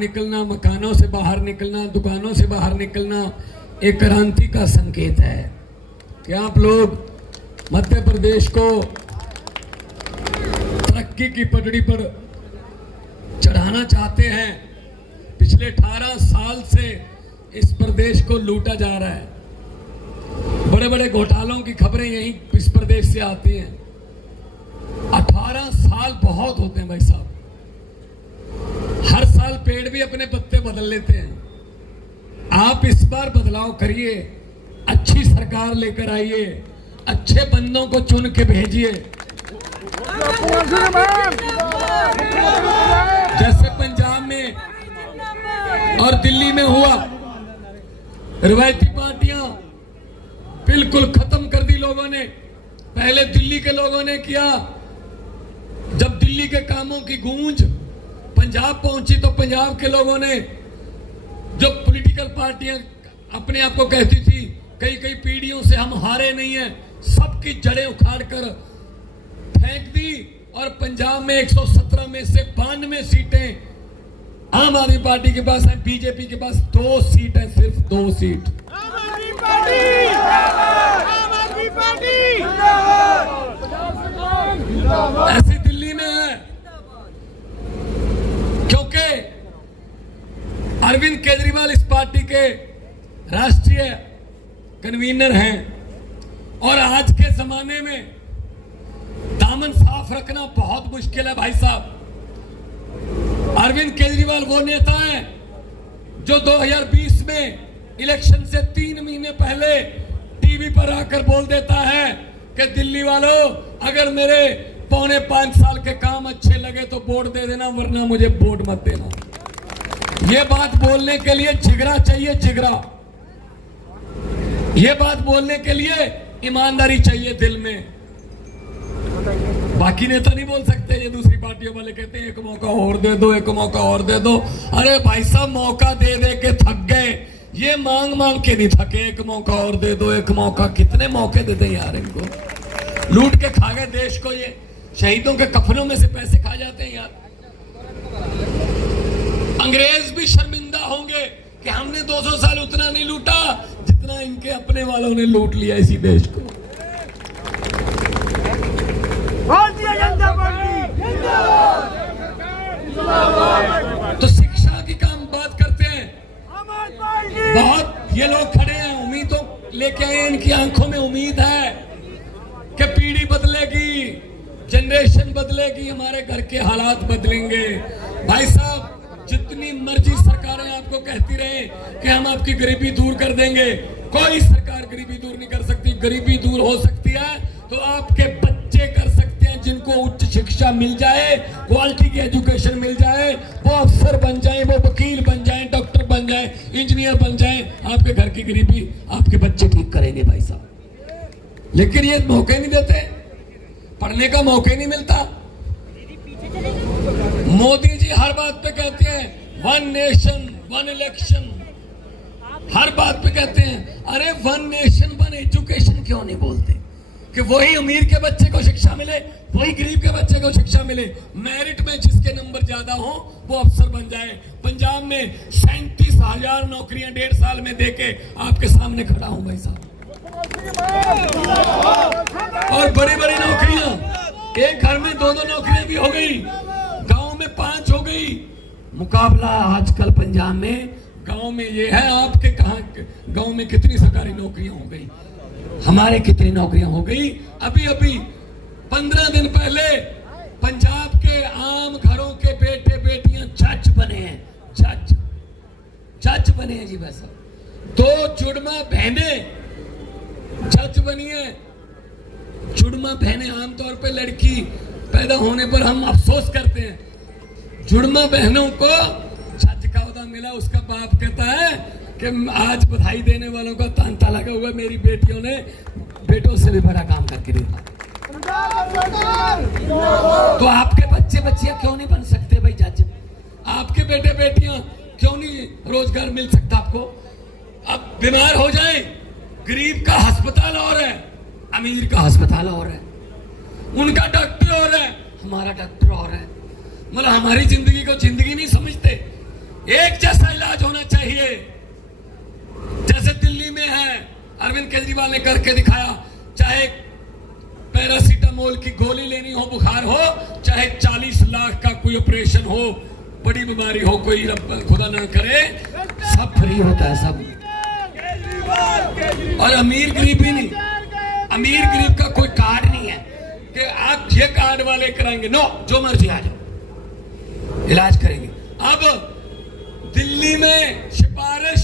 निकलना, मकानों से बाहर निकलना, दुकानों से बाहर निकलना एक क्रांति का संकेत है कि आप लोग मध्य प्रदेश को तरक्की की पटड़ी पर चढ़ाना चाहते हैं। पिछले 18 साल से इस प्रदेश को लूटा जा रहा है। बड़े बड़े घोटालों की खबरें यहीं इस प्रदेश से आती हैं। 18 साल बहुत होते हैं भाई साहब। हर साल पेड़ भी अपने पत्ते बदल लेते हैं। आप इस बार बदलाव करिए, अच्छी सरकार लेकर आइए, अच्छे बंदों को चुन के भेजिए। जैसे पंजाब में और दिल्ली में हुआ, रिवायती पार्टियां बिल्कुल खत्म कर दी लोगों ने। पहले दिल्ली के लोगों ने किया, जब दिल्ली के कामों की गूंज पंजाब पहुंची तो पंजाब के लोगों ने, जो पॉलिटिकल पार्टियां अपने आप को कहती थी कई कई पीढ़ियों से हम हारे नहीं हैं, सबकी जड़ें उखाड़ कर फेंक दी और पंजाब में 117 में से 92 सीटें आम आदमी पार्टी के पास है, बीजेपी के पास 2 सीट है, सिर्फ 2 सीट। ऐसी दिल्ली में है क्योंकि अरविंद केजरीवाल इस पार्टी के राष्ट्रीय कन्वीनर हैं और आज के जमाने में दामन साफ रखना बहुत मुश्किल है भाई साहब। अरविंद केजरीवाल वो नेता है जो 2020 में इलेक्शन से 3 महीने पहले टीवी पर आकर बोल देता है कि दिल्ली वालों, अगर मेरे 4.25 साल के काम अच्छे लगे तो वोट दे देना, वरना मुझे वोट मत देना। ये बात बोलने के लिए जिगरा चाहिए, जिगरा। ये बात बोलने के लिए ईमानदारी चाहिए दिल में। बाकी नेता नहीं बोल सकते। ये दूसरी पार्टियों वाले कहते हैं एक मौका और दे दो, एक मौका और दे दो। अरे भाई साहब, मौका दे दे के थक गए। ये मांग मांग के नहीं थके, एक मौका और दे दो, एक मौका। कितने मौके देते हैं यार इनको। लूट के खा गए देश को। ये शहीदों के कफनों में से पैसे खा जाते हैं यार। अंग्रेज भी शर्मिंदा होंगे कि हमने 200 साल उतना नहीं लूटा जितना इनके अपने वालों ने लूट लिया इसी देश को। तो शिक्षा की काम बात करते हैं, बहुत ये लोग खड़े हैं, उम्मीदों लेके आए। इनकी आंखों में उम्मीद है कि पीढ़ी बदलेगी, जनरेशन बदलेगी, हमारे घर के हालात बदलेंगे। भाई साहब, जितनी मर्जी सरकारें आपको कहती रहे कि हम आपकी गरीबी दूर कर देंगे, कोई सरकार गरीबी दूर नहीं कर सकती। गरीबी दूर हो सकती है तो आपके बच्चे कर सकते हैं, जिनको उच्च शिक्षा मिल जाए, क्वालिटी की एजुकेशन मिल जाए, वो अफसर बन जाए, वो वकील बन जाए, डॉक्टर बन जाए, इंजीनियर बन जाए। आपके घर की गरीबी आपके बच्चे ठीक करेंगे भाई साहब। लेकिन ये मौके नहीं देते, पढ़ने का मौके नहीं मिलता। मोदी जी हर बात पे कहते हैं 1 नेशन 1 इलेक्शन, हर बात पे कहते हैं। अरे 1 नेशन 1 एजुकेशन क्यों नहीं बोलते कि वही अमीर के बच्चे को शिक्षा मिले, वही गरीब के बच्चे को शिक्षा मिले। मेरिट में जिसके नंबर ज्यादा हो वो अफसर बन जाए। पंजाब में 37,000 नौकरियां 1.5 साल में देके आपके सामने खड़ा हूं भाई साहब। और बड़ी बड़ी नौकरियां, एक घर में 2-2 नौकरियां भी हो गई, गांव में 5 हो गई। मुकाबला आजकल पंजाब में गांव में ये है, आपके कहां गांव में कितनी सरकारी नौकरियां हो गई, हमारे कितनी नौकरियां हो गई। अभी अभी 15 दिन पहले पंजाब के आम घरों के बेटे बेटियां जज बने हैं, जज बने हैं जी। वैसा 2 जुड़वा बहनें जज बनी है। जुड़वा बहनें, आमतौर पे लड़की पैदा होने पर हम अफसोस करते हैं, जुड़वा बहनों को जज का ओहदा मिला। उसका बाप कहता है कि आज बधाई देने वालों का तांता लगा हुआ, मेरी बेटियों ने बेटों से भी बड़ा काम करके दिया। तो आपके बच्चे बच्चियां क्यों नहीं बन सकते भाई जज? आपके बेटे बेटियां क्यों नहीं रोजगार मिल सकता आपको? अब बीमार हो जाए, गरीब का अस्पताल और है, अमीर का अस्पताल और है, उनका डॉक्टर और है, हमारा डॉक्टर और है। मतलब हमारी जिंदगी को जिंदगी नहीं समझते। एक जैसा इलाज होना चाहिए। जैसे दिल्ली में है, अरविंद केजरीवाल ने करके दिखाया। चाहे पैरासीटामोल की गोली लेनी हो, बुखार हो, चाहे 40 लाख का कोई ऑपरेशन हो, बड़ी बीमारी हो, कोई खुदा ना करे, सब फ्री होता है सब। और अमीर गरीब भी नहीं, अमीर गरीब का कोई कार्ड नहीं है कि आप ये कार्ड वाले कराएंगे। नो, जो मर्जी आ जाओ, इलाज करेंगे। अब दिल्ली में सिफारिश,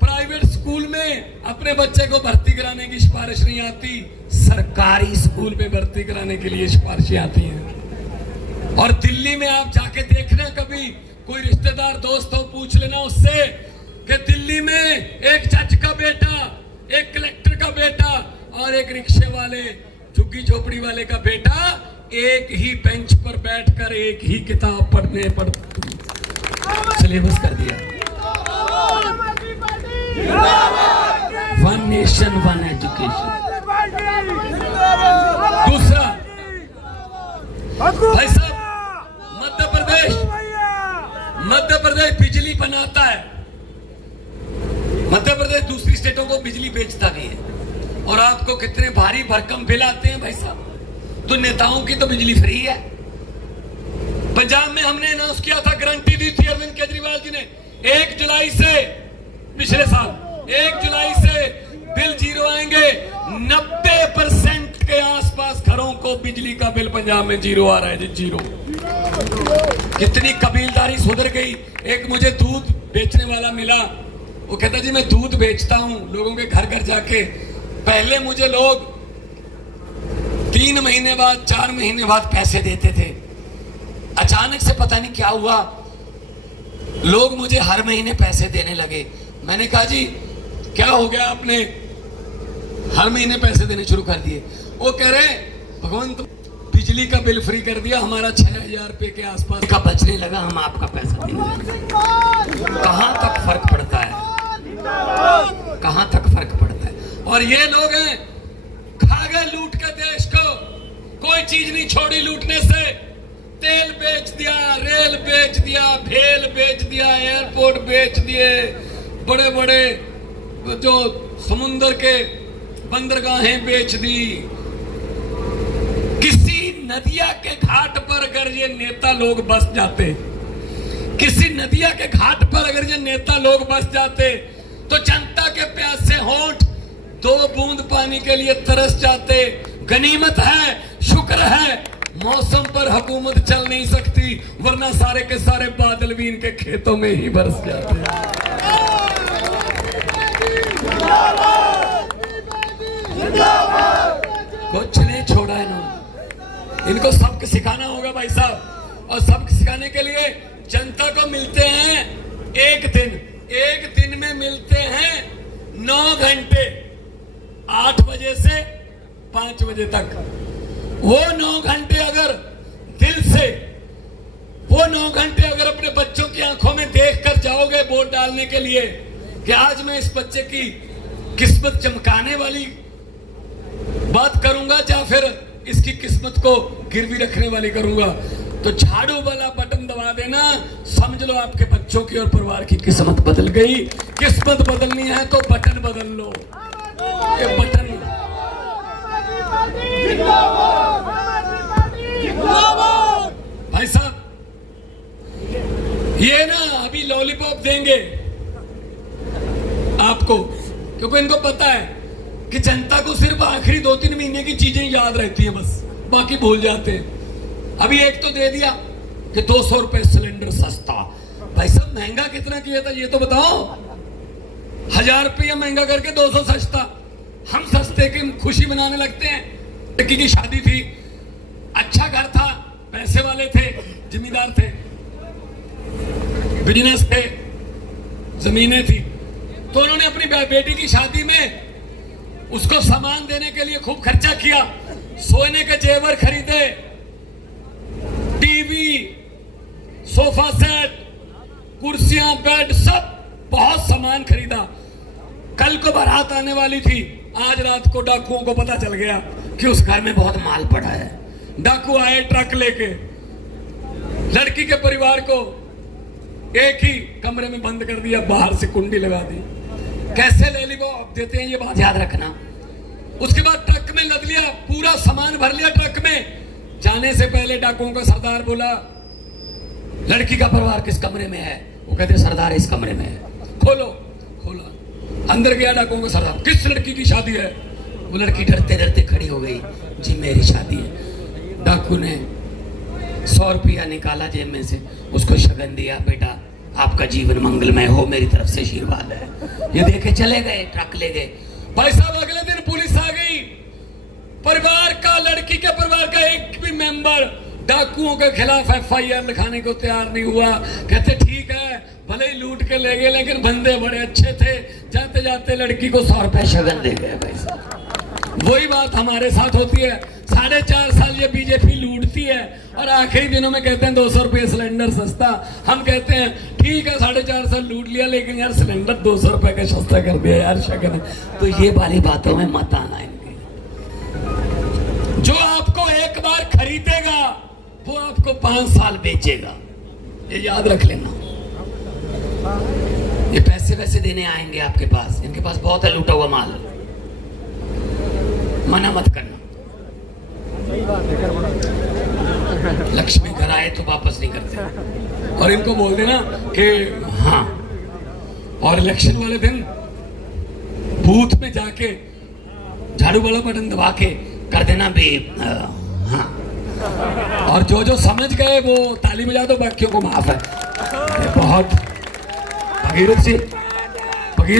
प्राइवेट स्कूल में अपने बच्चे को भर्ती कराने की सिफारिश नहीं आती, सरकारी स्कूल में भर्ती कराने के लिए सिफारिशें आती हैं। और दिल्ली में आप जाके देखना, कभी कोई रिश्तेदार दोस्त हो, पूछ लेना उससे कि दिल्ली में एक जज का बेटा, एक कलेक्टर का बेटा और एक रिक्शे वाले, झुग्गी झोपड़ी वाले का बेटा एक ही बेंच पर बैठकर एक ही किताब पढ़ने पर सिलेबस कर दिया। One nation one education. दूसरा, भाई साहब, मध्य प्रदेश बिजली बनाता है, मध्य प्रदेश दूसरी स्टेटों को बिजली बेचता भी है। और आपको कितने भारी भरकम बिल आते हैं भाई साहब। तो नेताओं की तो बिजली फ्री है। पंजाब में हमने अनाउंस किया था, गारंटी दी थी अरविंद केजरीवाल जी ने, 1 जुलाई से, पिछले साल 1 जुलाई से बिल जीरो आएंगे। 90% के आसपास घरों को बिजली का बिल पंजाब में जीरो आ रहा है जी, जीरो। कितनी कबीलदारी सुधर गई। एक मुझे दूध बेचने वाला मिला, वो कहता जी मैं दूध बेचता हूं लोगों के घर घर जाके। पहले मुझे लोग 3 महीने बाद, 4 महीने बाद पैसे देते थे। अचानक से पता नहीं क्या हुआ, लोग मुझे हर महीने पैसे देने लगे। मैंने कहा जी क्या हो गया, आपने हर महीने पैसे देने शुरू कर दिए? वो कह रहे भगवंत बिजली का बिल फ्री कर दिया, हमारा 6000 रुपए के आसपास का बचने लगा, हम आपका पैसा देंगे। कहां तक फर्क पड़ता है, कहां तक फर्क पड़ता है। और ये लोग हैं, खा गए लूट के देश को, कोई चीज नहीं छोड़ी लूटने से। तेल बेच दिया, रेल बेच दिया, भेल बेच दिया, एयरपोर्ट बेच दिए, बड़े बड़े जो समुद्र के बंदरगाहें बेच दी। किसी नदिया के घाट पर अगर ये नेता लोग बस जाते, किसी नदिया के घाट पर अगर ये नेता लोग बस जाते, तो जनता के प्यासे होंठ 2 बूंद पानी के लिए तरस जाते। गनीमत है, शुक्र है, मौसम पर हुकूमत चल नहीं सकती, वरना सारे के सारे बादल भी इनके खेतों में ही बरस जाते। कुछ नहीं छोड़ा है ना, इनको सबक सिखाना होगा भाई साहब। और सबक सिखाने के लिए जनता को मिलते हैं एक दिन में मिलते हैं 9 घंटे, 8 बजे से 5 बजे तक। वो 9 घंटे अगर दिल से, वो 9 घंटे अगर अपने बच्चों की आंखों में देख कर जाओगे वोट डालने के लिए कि आज मैं इस बच्चे की किस्मत चमकाने वाली बात करूंगा या फिर इसकी किस्मत को गिरवी रखने वाली करूंगा, तो झाड़ू वाला बटन दबा देना, समझ लो आपके बच्चों की और परिवार की किस्मत बदल गई। किस्मत बदलनी है तो बटन बदल लो। ये बटन भाई साहब, ये ना अभी लॉलीपॉप देंगे आपको, क्योंकि इनको पता है कि जनता को सिर्फ आखिरी 2-3 महीने की चीजें याद रहती हैं, बस बाकी भूल जाते हैं। अभी एक तो दे दिया कि 200 रुपए सिलेंडर सस्ता। भाई साहब महंगा कितना किया था ये तो बताओ। 1000 रुपया महंगा करके 200 सस्ता। हम सस्ते की खुशी मनाने लगते हैं। टिक्की की शादी थी, अच्छा घर था, पैसे वाले थे, जिम्मेदार थे, बिजनेस थे, जमीनें थी, तो उन्होंने अपनी बेटी की शादी में उसको सामान देने के लिए खूब खर्चा किया। सोने के जेवर खरीदे, टीवी, सोफा सेट, कुर्सियां, बेड, सब बहुत सामान खरीदा। कल को बारात आने वाली थी, आज रात को डाकुओं को पता चल गया कि उस घर में बहुत माल पड़ा है। डाकू आए ट्रक लेके, लड़की के परिवार को एक ही कमरे में बंद कर दिया, बाहर से कुंडी लगा दी। कैसे ले ली वो अब देते हैं, ये बात याद रखना। उसके बाद ट्रक में लद लिया, पूरा सामान भर लिया ट्रक में। जाने से पहले डाकुओं का सरदार बोला, लड़की का परिवार किस कमरे में है? वो कहते सरदार इस कमरे में है। खोलो। खोला, अंदर गया डाकुओं का सरदार, किस लड़की की शादी है? वो लड़की डरते डरते खड़ी हो गई, जी मेरी शादी है। डाकू ने 100 रुपया निकाला जेब में से, उसको शगन दिया, बेटा आपका जीवन मंगलमय हो, मेरी तरफ से आशीर्वाद है। ये देखे चले गए, ट्रक ले गए। भाई साहब अगले दिन पुलिस आ गई, परिवार का, लड़की के परिवार का एक भी मेंबर डाकुओं के खिलाफ FIR लिखाने को तैयार नहीं हुआ। कहते ठीक है, भले ही लूट के ले गए, लेकिन बंदे बड़े अच्छे थे, जाते जाते लड़की को 100 रुपए शगन दे गए। भाई साहब वही बात हमारे साथ होती है। 4.5 साल ये बीजेपी लूटती है और आखिरी दिनों में कहते हैं 200 रुपये सिलेंडर सस्ता। हम कहते हैं ठीक है 4.5 साल लूट लिया, लेकिन यार सिलेंडर 200 रुपए का सस्ता कर दिया यार शगन। तो ये वाली बातों में मत आना इनकी। जो आपको एक बार खरीदेगा वो आपको 5 साल बेचेगा, ये याद रख लेना। ये पैसे वैसे देने आएंगे आपके पास, इनके पास बहुत है लूटा हुआ माल, मना मत करना। लक्ष्मी घर आए तो वापस नहीं करते। और इनको बोल देना कि हाँ, और इलेक्शन वाले दिन बूथ में जाके झाड़ू वाला बटन दबा के कर देना भी हाँ। और जो जो समझ गए वो ताली बजा दो, बाकियों को माफ है। बहुत भगीरथ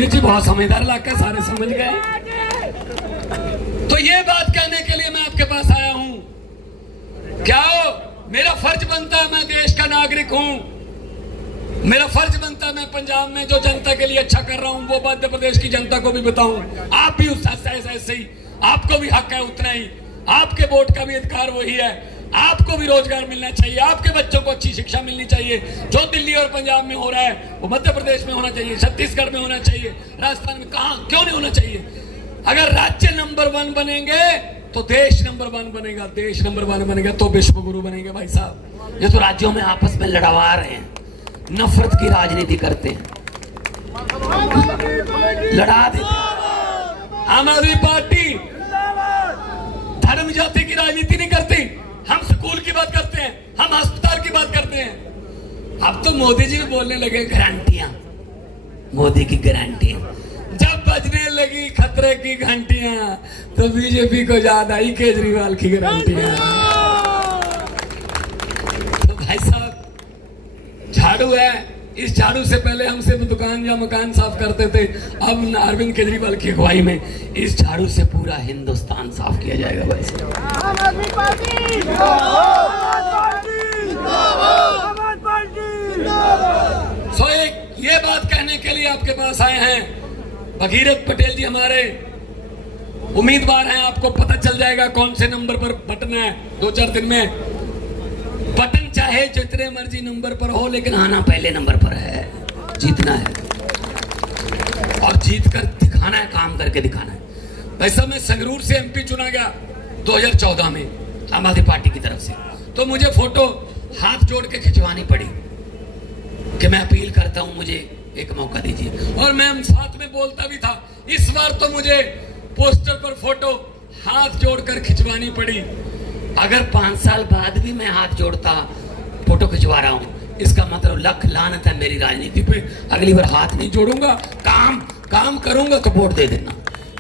जी बहुत समझदार इलाका, सारे समझ गए। तो ये बात कहने के लिए मैं आपके पास आया हूं। क्या हो, मेरा फर्ज बनता है, मैं देश का नागरिक हूं, मेरा फर्ज बनता है मैं पंजाब में जो जनता के लिए अच्छा कर रहा हूं वो मध्य प्रदेश की जनता को भी बताऊं। आप भी उस ऐसे ही, आपको भी हक है उतना ही, आपके वोट का भी अधिकार वही है। आपको भी रोजगार मिलना चाहिए, आपके बच्चों को अच्छी शिक्षा मिलनी चाहिए। जो दिल्ली और पंजाब में हो रहा है वो मध्य प्रदेश में होना चाहिए, छत्तीसगढ़ में होना चाहिए, राजस्थान में, कहां क्यों नहीं होना चाहिए? अगर राज्य नंबर 1 बनेंगे तो देश नंबर 1 बनेगा, देश नंबर 1 बनेगा तो विश्व गुरु बनेंगे। भाई साहब ये तो राज्यों में आपस में लड़वा रहे हैं, नफरत की राजनीति करते हैं, लड़ा देते हैं। आम आदमी पार्टी धर्म जाति की राजनीति नहीं करती, हम स्कूल की बात करते हैं, हम अस्पताल की बात करते हैं। अब तो मोदी जी भी बोलने लगे गारंटियां, मोदी की गारंटियां। जब बजने लगी खतरे की घंटियां तो बीजेपी को याद आई केजरीवाल की गारंटियां। तो भाई साहब झाड़ू है, इस झाड़ू से पहले हम सिर्फ दुकान या मकान साफ करते थे, अब अरविंद केजरीवाल की अगुवाई में इस झाड़ू से पूरा हिंदुस्तान साफ किया जाएगा। भाई सो एक ये बात कहने के लिए आपके पास आए हैं। भगीरथ पटेल जी हमारे उम्मीदवार हैं, आपको पता चल जाएगा कौन से नंबर पर बटन है 2-4 दिन में। बटन चाहे जितने मर्जी नंबर पर हो, लेकिन आना पहले नंबर पर है, जीतना है और जीत कर दिखाना है, काम करके दिखाना है। वैसा मैं संगरूर से MP चुना गया 2014 में आम आदमी पार्टी की तरफ से, तो मुझे फोटो हाथ जोड़ के खिंचवानी पड़ी कि मैं अपील करता हूं मुझे एक मौका दीजिए, और मैं साथ में बोलता भी था। इस बार तो मुझे पोस्टर पर फोटो हाथ जोड़कर खिंचवानी पड़ी। अगर 5 साल बाद भी मैं हाथ जोड़ता, फोटो खिंचवा रहा हूं, इसका मतलब लख लानत है मेरी राजनीति पे। अगली बार हाथ नहीं जोड़ूंगा, काम करूंगा तो वोट दे देना।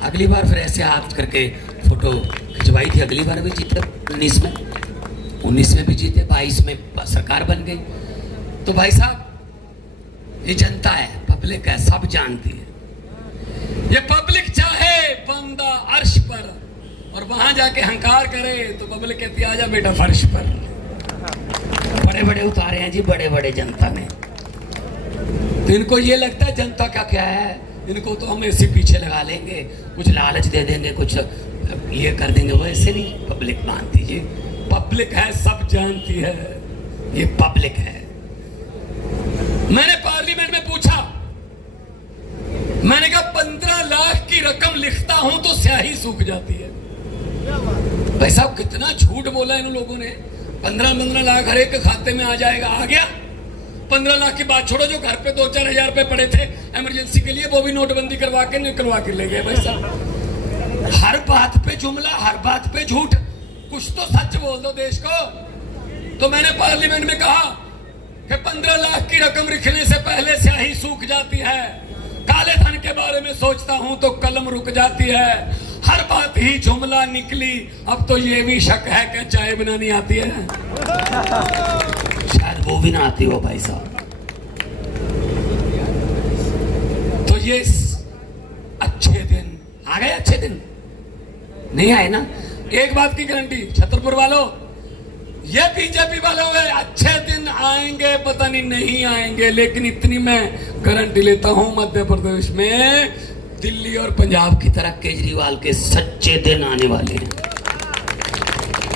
अगली बार फिर ऐसे हाथ करके फोटो खिंचवाई थी, अगली बार भी जीते 19 में भी जीते, 22 में सरकार बन गई। तो भाई साहब ये जनता है, पब्लिक है, सब जानती है। ये पब्लिक चाहे बंदा अर्श पर और वहां जाके हंकार करे तो पब्लिक कहती है आजा बेटा फर्श पर। बड़े बड़े उतारे हैं जी, बड़े बड़े जनता ने। तो इनको ये लगता है जनता का क्या है, इनको तो हम ऐसे पीछे लगा लेंगे, कुछ लालच दे देंगे, कुछ ये कर देंगे। वो ऐसे नहीं, पब्लिक मानती है, पब्लिक है, सब जानती है, ये पब्लिक है। मैंने पार्लियामेंट में पूछा, मैंने कहा 15 लाख की रकम लिखता हूं तो स्याही सूख जाती है। भाई साहब कितना झूठ बोला इन लोगों ने, 15 लाख हर एक के खाते में आ जाएगा, आ गया? 15 लाख की बात छोड़ो, जो घर पे 2-4 हजार रुपए पड़े थे इमरजेंसी के लिए, वो भी नोटबंदी करवा के निकलवा के ले गए भाई साहब। हर बात पे जुमला, हर बात पे झूठ, कुछ तो सच बोल दो देश को। तो मैंने पार्लियामेंट में कहा कि 15 लाख की रकम लिखने से पहले स्याही सूख जाती है, काले धन के बारे में सोचता हूं तो कलम रुक जाती है, हर बात ही जुमला निकली, अब तो ये भी शक है कि चाय बनानी आती है। शायद वो भी ना आती हो भाई साहब। तो ये अच्छे दिन आ गए, अच्छे दिन नहीं आए ना। एक बात की गारंटी छतरपुर वालों, ये बीजेपी वालों में अच्छे दिन आएंगे, पता नहीं आएंगे, लेकिन इतनी मैं गारंटी लेता हूं, मध्य प्रदेश में दिल्ली और पंजाब की तरह केजरीवाल के सच्चे दिन आने वाले हैं।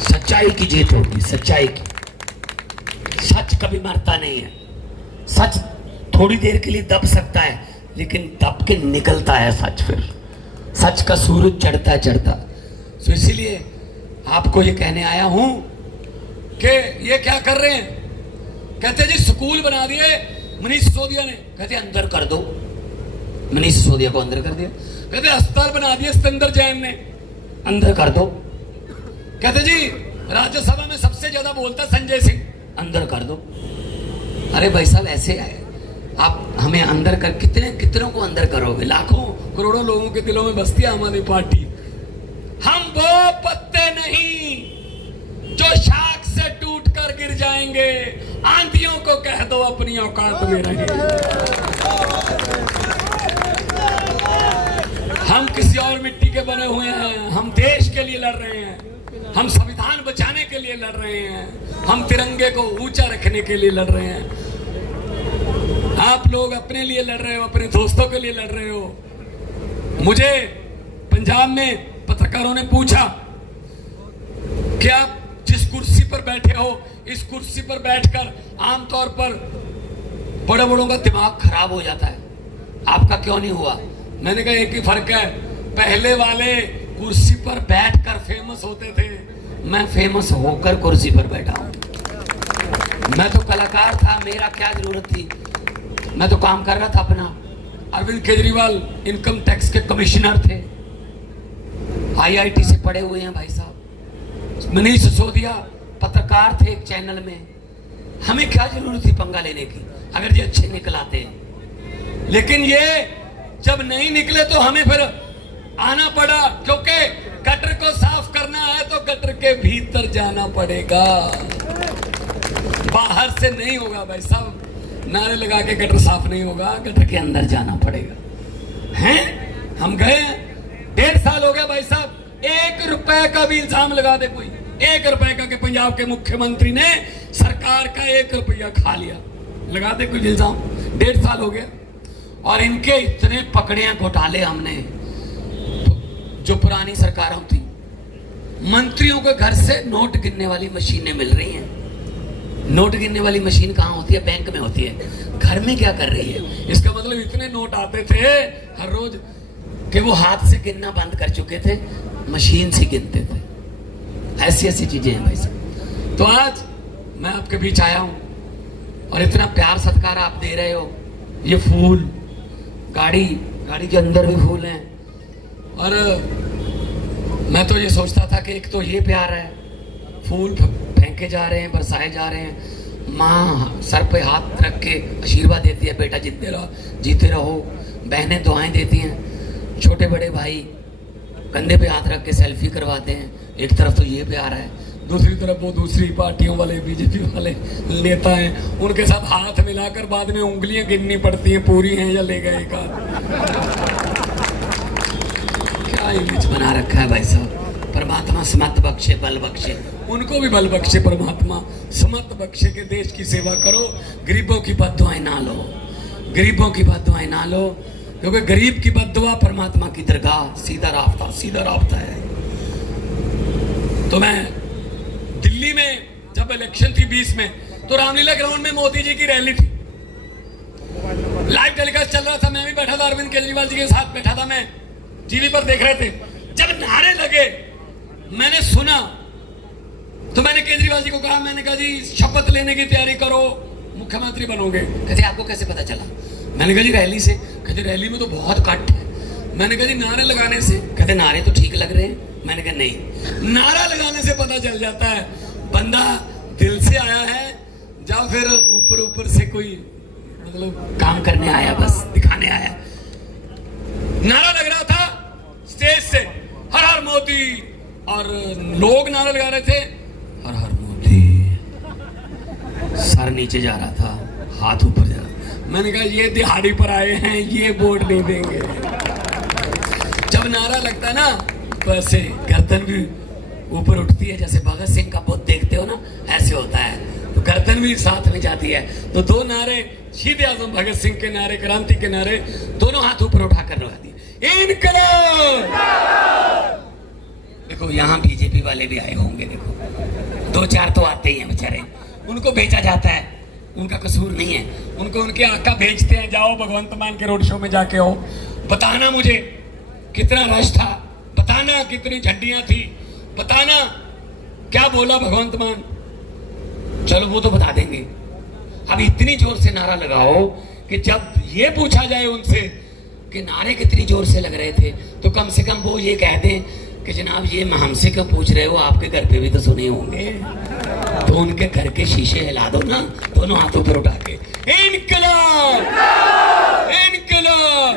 सच्चाई की जीत होगी, सच्चाई की। सच कभी मरता नहीं है, सच थोड़ी देर के लिए दब सकता है, लेकिन दब के निकलता है सच। फिर सच का सूरज चढ़ता। तो इसीलिए आपको ये कहने आया हूं कि ये क्या कर रहे हैं। कहते जी स्कूल बना दिए मनीष सिसोदिया ने, कहते अंदर कर दो, मनीष सिसोदिया को अंदर कर दिया। कहते अस्पताल बना दिए सतेंद्र जैन ने, अंदर कर दो। कहते जी राज्यसभा में सबसे ज्यादा बोलता संजय सिंह, अंदर कर दो। अरे भाई साहब ऐसे आए आप हमें अंदर कर, कितनों को अंदर करोगे? लाखों करोड़ों लोगों के दिलों में बसती है आम आदमी पार्टी। हम वो पत्ते नहीं जो शाख से टूट कर गिर जाएंगे, आंधियों को कह दो अपनी औकात में रहे। हम किसी और मिट्टी के बने हुए हैं, हम देश के लिए लड़ रहे हैं, हम संविधान बचाने के लिए लड़ रहे हैं, हम तिरंगे को ऊंचा रखने के लिए लड़ रहे हैं। आप लोग अपने लिए लड़ रहे हो, अपने दोस्तों के लिए लड़ रहे हो। मुझे पंजाब में पत्रकारों ने पूछा कि आप जिस कुर्सी पर बैठे हो, इस कुर्सी पर बैठकर आमतौर पर बड़े बड़ों का दिमाग खराब हो जाता है, आपका क्यों नहीं हुआ? मैंने कहा एक ही फर्क है, पहले वाले कुर्सी पर बैठकर फेमस होते थे, मैं फेमस होकर कुर्सी पर बैठा हूं। मैं तो कलाकार था, मेरा क्या जरूरत थी, मैं तो काम कर रहा था अपना। अरविंद केजरीवाल इनकम टैक्स के कमिश्नर थे, IIT से पढ़े हुए हैं भाई साहब। मनीष सिसोदिया पत्रकार थे एक चैनल में, हमें क्या जरूरत थी पंगा लेने की अगर ये अच्छे निकल आते हैं। लेकिन ये जब नहीं निकले तो हमें फिर आना पड़ा, क्योंकि गटर को साफ करना है तो गटर के भीतर जाना पड़ेगा, बाहर से नहीं होगा भाई साहब। नारे लगा के गटर साफ नहीं होगा, गटर के अंदर जाना पड़ेगा। हैं हम गए 1.5 साल हो गया भाई साहब, 1 रुपए का भी इल्जाम लगा दे कोई, 1 रुपए का, कि पंजाब के मुख्यमंत्री ने सरकार का 1 रुपया खा लिया, लगा दे कोई इल्जाम। 1.5 साल हो गया और इनके इतने पकड़े हैं घोटाले हमने। जो पुरानी सरकारों थी, मंत्रियों के घर से नोट गिनने वाली मशीनें मिल रही हैं। नोट गिनने वाली मशीन कहाँ होती है? बैंक में होती है। घर में क्या कर रही है? इसका मतलब इतने नोट आते थे हर रोज कि वो हाथ से गिनना बंद कर चुके थे, मशीन से गिनते थे। ऐसी ऐसी चीजें हैं भाई साहब। तो आज मैं आपके बीच आया हूं और इतना प्यार सत्कार आप दे रहे हो, ये फूल, गाड़ी के अंदर भी फूल हैं। और मैं तो ये सोचता था कि एक तो ये प्यार है, फूल फेंके जा रहे हैं, बरसाए जा रहे हैं, माँ सर पे हाथ रख के आशीर्वाद देती है, बेटा जीते रहो। बहनें दुआएं देती हैं, छोटे बड़े भाई कंधे पे हाथ रख के सेल्फी करवाते हैं। एक तरफ तो ये प्यार है, दूसरी तरफ वो दूसरी पार्टियों वाले, बीजेपी वाले नेता हैं, उनके साथ हाथ मिलाकर बाद में उंगलियां गिननी पड़ती हैं, पूरी हैं या ले गए एक आध। क्या इमेज बना रखा है भाई साहब। परमात्मा समत बख्शे, बल बख्शे, उनको भी बल बख्शे परमात्मा, समत बख्शे के देश की सेवा करो। गरीबों की बद्दुआएं ना लो, गरीबों की बद्दुआएं ना लो, क्योंकि गरीब की बद्दुआ परमात्मा की दरगाह सीधा रास्ता है। तो मैं दिल्ली में जब इलेक्शन थी 20 में, तो रामलीला ग्राउंड में मोदी जी की रैली थी, लाइव टेलीकास्ट चल रहा था, मैं भी बैठा था, अरविंद केजरीवाल जी के साथ बैठा था, मैं टीवी पर देख रहे थे। जब नारे लगे मैंने सुना तो मैंने केजरीवाल जी को कहा, मैंने कहा जी शपथ लेने की तैयारी करो, मुख्यमंत्री बनोगे। कहते आपको कैसे पता चला? मैंने कहा जी रैली से। कहते रैली में तो बहुत कट है। मैंने कहा जी नारे लगाने से। कहते नारे तो ठीक लग रहे हैं। मैंने कहा नहीं, नारा लगाने से पता चल जाता है बंदा दिल से आया है या फिर ऊपर ऊपर से कोई मतलब काम करने आया, बस दिखाने आया। नारा लग रहा था स्टेज से हर हर मोदी, और लोग नारा लगा रहे थे हर हर मोदी। सर नीचे जा रहा था, हाथ ऊपर जा रहा। मैंने कहा ये दिहाड़ी पर आए हैं, ये वोट नहीं देंगे। जब नारा लगता है ना तो ऐसे गर्दन भी ऊपर उठती है, जैसे भगत सिंह का बुत देखते हो ना, ऐसे होता है, तो गर्दन भी साथ में जाती है। तो दो नारे शहीद आजम भगत सिंह के नारे, क्रांति के नारे, दोनों हाथ ऊपर उठाकर लगा दिए, इनकलाब। देखो यहाँ बीजेपी वाले भी आए होंगे, देखो 2-4 तो आते ही हैं बेचारे, उनको भेजा जाता है, उनका कसूर नहीं है, उनको उनके आका भेजते हैं, जाओ भगवंत मान के रोड शो में जाके आओ, बताना मुझे कितना रश था, बताना कितनी झंडियां थी, बताना क्या बोला भगवंत मान। चलो वो तो बता देंगे। अब इतनी जोर से नारा लगाओ कि जब ये पूछा जाए उनसे कि नारे कितनी जोर से लग रहे थे, तो कम से कम वो ये कह दें कि जनाब ये हमसे क्यों पूछ रहे हो, आपके घर पे भी तो सुने होंगे। तो उनके घर के शीशे हिला दो ना, दोनों हाथों पर उठा के, इनकलाब, इनकलाब,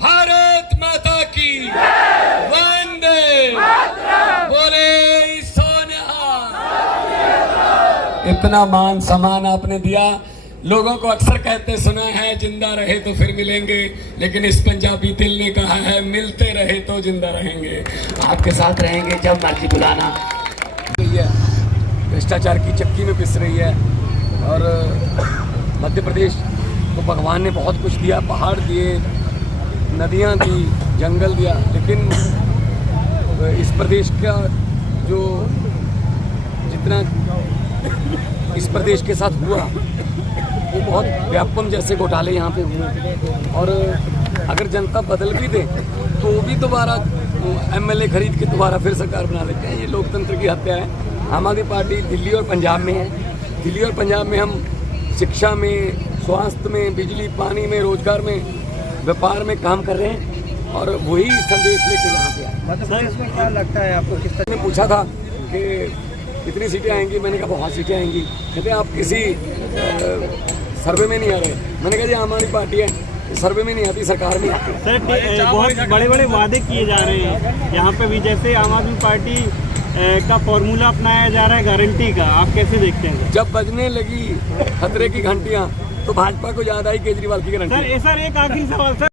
भारत माता की वंदे, बोले सोनिया। इतना मान सम्मान आपने दिया। लोगों को अक्सर कहते सुना है जिंदा रहे तो फिर मिलेंगे, लेकिन इस पंजाबी दिल ने कहा है मिलते रहे तो जिंदा रहेंगे। आपके साथ रहेंगे जब मर्जी बुलाना। भ्रष्टाचार की चक्की में पिस रही है, और मध्य प्रदेश को भगवान ने बहुत कुछ दिया, पहाड़ दिए, नदियां दी, जंगल दिया, लेकिन इस प्रदेश का जो जितना इस प्रदेश के साथ हुआ वो बहुत व्यापम जैसे घोटाले यहाँ पे हुए। और अगर जनता बदल भी दे तो भी दोबारा एमएलए खरीद के दोबारा फिर सरकार बना लेते हैं। ये लोकतंत्र की हत्या है। आम आदमी पार्टी दिल्ली और पंजाब में है। दिल्ली और पंजाब में हम शिक्षा में, स्वास्थ्य में, बिजली पानी में, रोजगार में, व्यापार में काम कर रहे हैं, और वही संदेश लेके यहाँ पे आए। मध्य प्रदेश में क्या लगता है आपको, किस तरह? ने पूछा था कि कितनी सीटें आएंगी, मैंने कहा बहुत सीटें आएंगी। कहते आप किसी सर्वे में नहीं आ रहे। मैंने कहा जी आम आदमी पार्टी है, सर्वे में नहीं आती, सरकार में आती है। सर बहुत बड़े बड़े वादे किए जा रहे हैं यहाँ पे भी, जैसे आम आदमी पार्टी का फॉर्मूला अपनाया जा रहा है गारंटी का, आप कैसे देखते हैं? जब बजने लगी खतरे की घंटियां तो भाजपा को याद आई केजरीवाल की गारंटी। सर एक आखिरी सवाल सर,